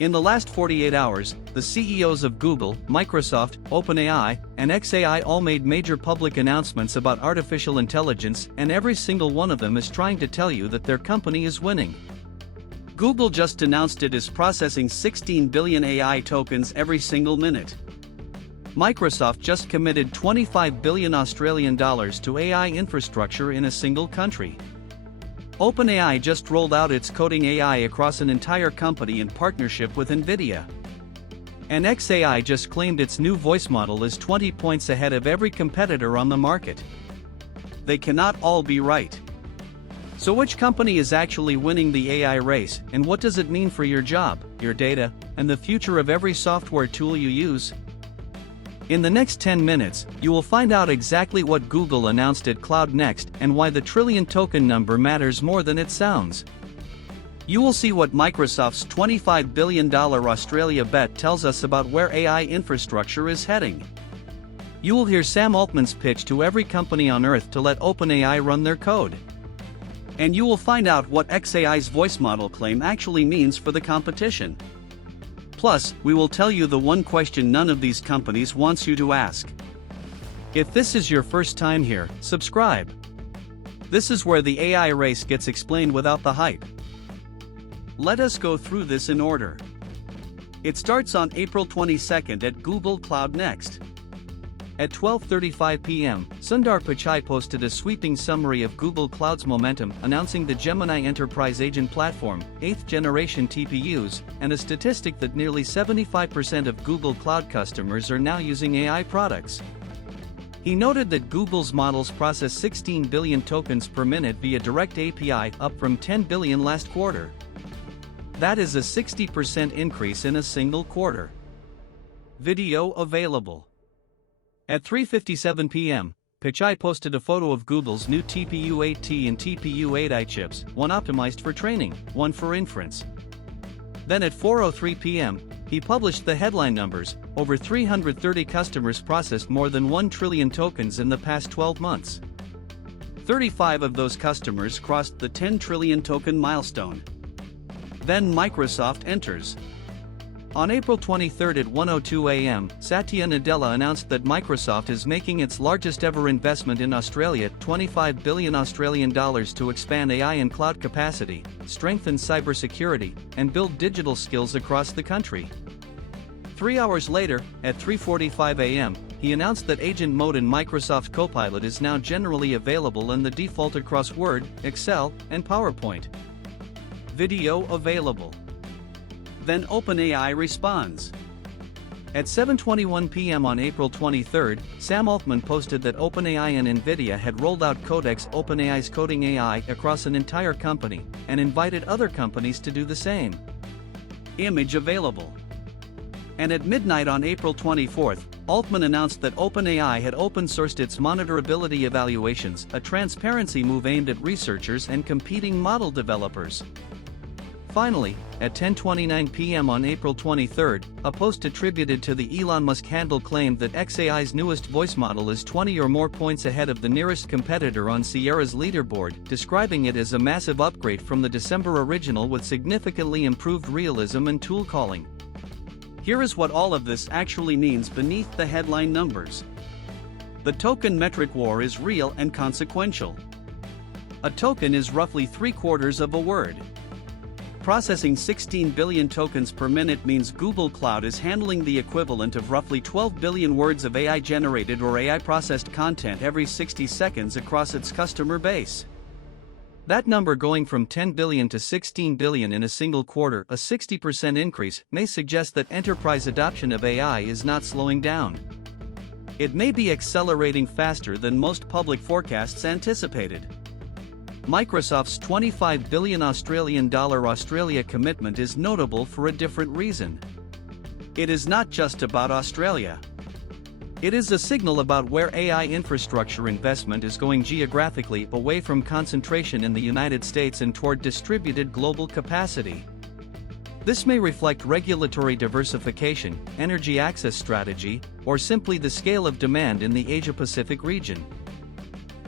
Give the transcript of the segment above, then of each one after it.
In the last 48 hours, the CEOs of Google, Microsoft, OpenAI, and xAI all made major public announcements about artificial intelligence, and every single one of them is trying to tell you that their company is winning. Google just announced it is processing 16 billion AI tokens every single minute. Microsoft just committed 25 billion Australian dollars to AI infrastructure in a single country. OpenAI just rolled out its coding AI across an entire company in partnership with NVIDIA. And xAI just claimed its new voice model is 20 points ahead of every competitor on the market. They cannot all be right. So which company is actually winning the AI race, and what does it mean for your job, your data, and the future of every software tool you use? In the next 10 minutes, you will find out exactly what Google announced at Cloud Next and why the trillion token number matters more than it sounds. You will see what Microsoft's $25 billion Australia bet tells us about where AI infrastructure is heading. You will hear Sam Altman's pitch to every company on Earth to let OpenAI run their code. And you will find out what xAI's voice model claim actually means for the competition. Plus, we will tell you the one question none of these companies wants you to ask. If this is your first time here, subscribe. This is where the AI race gets explained without the hype. Let us go through this in order. It starts on April 22nd at Google Cloud Next. At 12:35 p.m., Sundar Pichai posted a sweeping summary of Google Cloud's momentum, announcing the Gemini Enterprise Agent Platform, 8th-generation TPUs, and a statistic that nearly 75% of Google Cloud customers are now using AI products. He noted that Google's models process 16 billion tokens per minute via direct API, up from 10 billion last quarter. That is a 60% increase in a single quarter. Video available. At 3:57 p.m., Pichai posted a photo of Google's new TPU-8T and TPU-8i chips, one optimized for training, one for inference. Then at 4:03 p.m., he published the headline numbers: over 330 customers processed more than 1 trillion tokens in the past 12 months. 35 of those customers crossed the 10 trillion token milestone. Then Microsoft enters. On April 23 at 1:02 a.m., Satya Nadella announced that Microsoft is making its largest ever investment in Australia, 25 billion Australian dollars, to expand AI and cloud capacity, strengthen cybersecurity, and build digital skills across the country. 3 hours later, at 3:45 a.m., he announced that Agent Mode in Microsoft Copilot is now generally available and the default across Word, Excel, and PowerPoint. Video available. Then OpenAI responds. At 7:21 p.m. on April 23, Sam Altman posted that OpenAI and NVIDIA had rolled out Codex, OpenAI's coding AI, across an entire company, and invited other companies to do the same. Image available. And at midnight on April 24, Altman announced that OpenAI had open-sourced its monitorability evaluations, a transparency move aimed at researchers and competing model developers. Finally, at 10:29 p.m. on April 23, a post attributed to the Elon Musk handle claimed that xAI's newest voice model is 20 or more points ahead of the nearest competitor on Sierra's leaderboard, describing it as a massive upgrade from the December original with significantly improved realism and tool calling. Here is what all of this actually means beneath the headline numbers. The token metric war is real and consequential. A token is roughly 3/4 of a word. Processing 16 billion tokens per minute means Google Cloud is handling the equivalent of roughly 12 billion words of AI-generated or AI-processed content every 60 seconds across its customer base. That number going from 10 billion to 16 billion in a single quarter, a 60% increase, may suggest that enterprise adoption of AI is not slowing down. It may be accelerating faster than most public forecasts anticipated. Microsoft's 25 billion Australian dollar Australia commitment is notable for a different reason. It is not just about Australia. It is a signal about where AI infrastructure investment is going geographically, away from concentration in the United States and toward distributed global capacity. This may reflect regulatory diversification, energy access strategy, or simply the scale of demand in the Asia-Pacific region.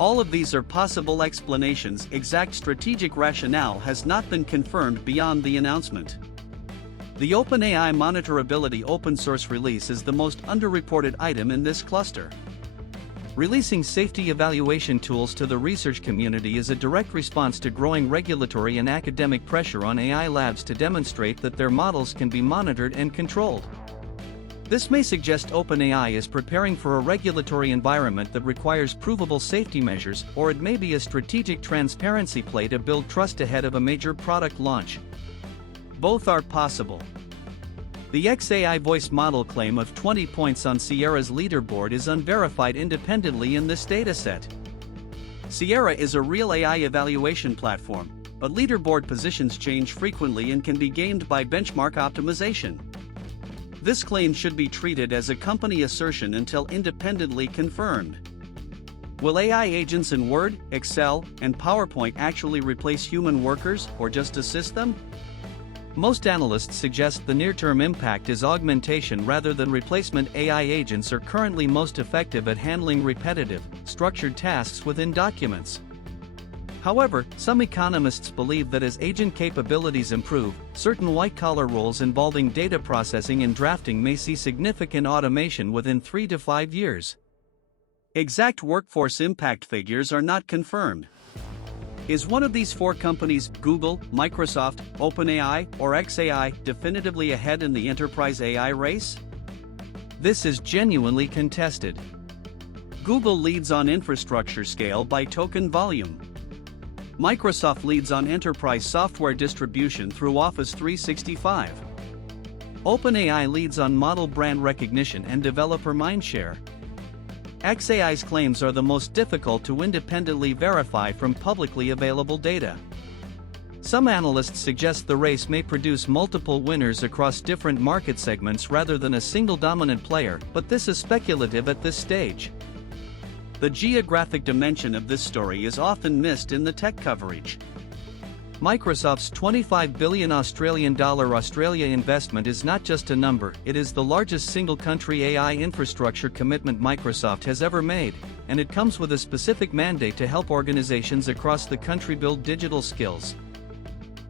All of these are possible explanations. Exact strategic rationale has not been confirmed beyond the announcement. The OpenAI Monitorability open source release is the most underreported item in this cluster. Releasing safety evaluation tools to the research community is a direct response to growing regulatory and academic pressure on AI labs to demonstrate that their models can be monitored and controlled. This may suggest OpenAI is preparing for a regulatory environment that requires provable safety measures, or it may be a strategic transparency play to build trust ahead of a major product launch. Both are possible. The xAI voice model claim of 20 points on Sierra's leaderboard is unverified independently in this dataset. Sierra is a real AI evaluation platform, but leaderboard positions change frequently and can be gamed by benchmark optimization. This claim should be treated as a company assertion until independently confirmed. Will AI agents in Word, Excel, and PowerPoint actually replace human workers, or just assist them? Most analysts suggest the near-term impact is augmentation rather than replacement. AI agents are currently most effective at handling repetitive, structured tasks within documents. However, some economists believe that as agent capabilities improve, certain white-collar roles involving data processing and drafting may see significant automation within 3 to 5 years. Exact workforce impact figures are not confirmed. Is one of these 4 companies, Google, Microsoft, OpenAI, or xAI, definitively ahead in the enterprise AI race? This is genuinely contested. Google leads on infrastructure scale by token volume. Microsoft leads on enterprise software distribution through Office 365. OpenAI leads on model brand recognition and developer mindshare. xAI's claims are the most difficult to independently verify from publicly available data. Some analysts suggest the race may produce multiple winners across different market segments rather than a single dominant player, but this is speculative at this stage. The geographic dimension of this story is often missed in the tech coverage. Microsoft's $25 billion Australia investment is not just a number, it is the largest single-country AI infrastructure commitment Microsoft has ever made, and it comes with a specific mandate to help organizations across the country build digital skills.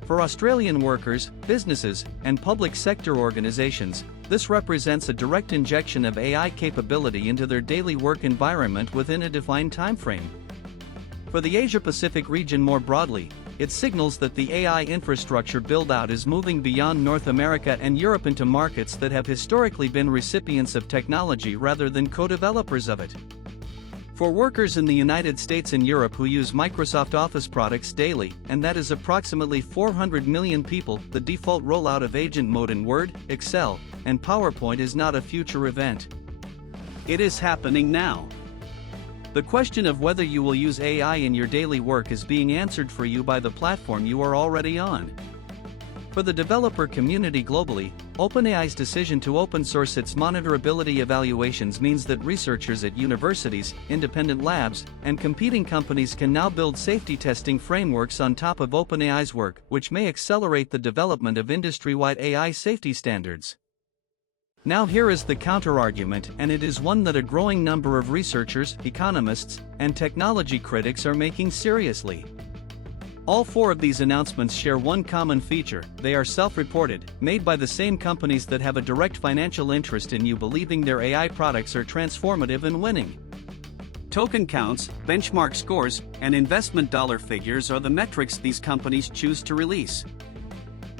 For Australian workers, businesses, and public sector organizations, this represents a direct injection of AI capability into their daily work environment within a defined timeframe. For the Asia-Pacific region more broadly, it signals that the AI infrastructure build-out is moving beyond North America and Europe into markets that have historically been recipients of technology rather than co-developers of it. For workers in the United States and Europe who use Microsoft Office products daily, and that is approximately 400 million people, the default rollout of agent mode in Word, Excel, and PowerPoint is not a future event. It is happening now. The question of whether you will use AI in your daily work is being answered for you by the platform you are already on. For the developer community globally, OpenAI's decision to open source its monitorability evaluations means that researchers at universities, independent labs, and competing companies can now build safety testing frameworks on top of OpenAI's work, which may accelerate the development of industry-wide AI safety standards. Now here is the counterargument, and it is one that a growing number of researchers, economists, and technology critics are making seriously. All 4 of these announcements share one common feature: they are self-reported, made by the same companies that have a direct financial interest in you believing their AI products are transformative and winning. Token counts, benchmark scores, and investment dollar figures are the metrics these companies choose to release.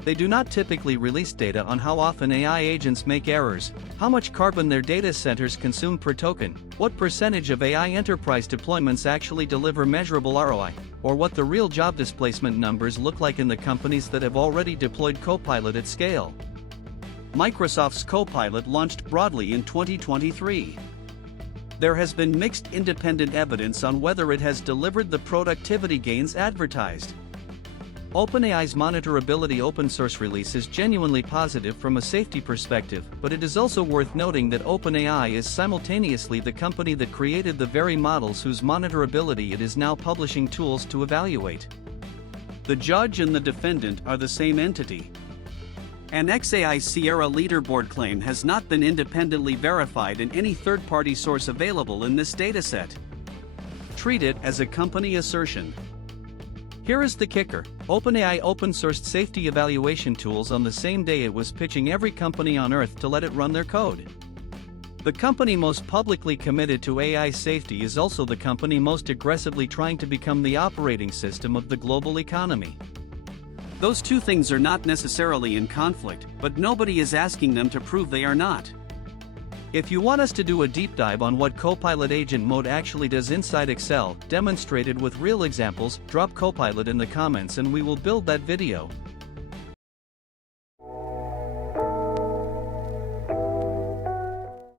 They do not typically release data on how often AI agents make errors, how much carbon their data centers consume per token, what percentage of AI enterprise deployments actually deliver measurable ROI, or what the real job displacement numbers look like in the companies that have already deployed Copilot at scale. Microsoft's Copilot launched broadly in 2023. There has been mixed independent evidence on whether it has delivered the productivity gains advertised. OpenAI's monitorability open-source release is genuinely positive from a safety perspective, but it is also worth noting that OpenAI is simultaneously the company that created the very models whose monitorability it is now publishing tools to evaluate. The judge and the defendant are the same entity. An xAI Sierra leaderboard claim has not been independently verified in any third-party source available in this dataset. Treat it as a company assertion. Here is the kicker: OpenAI open-sourced safety evaluation tools on the same day it was pitching every company on Earth to let it run their code. The company most publicly committed to AI safety is also the company most aggressively trying to become the operating system of the global economy. Those two things are not necessarily in conflict, but nobody is asking them to prove they are not. If you want us to do a deep dive on what Copilot Agent Mode actually does inside Excel, demonstrated with real examples, drop Copilot in the comments and we will build that video.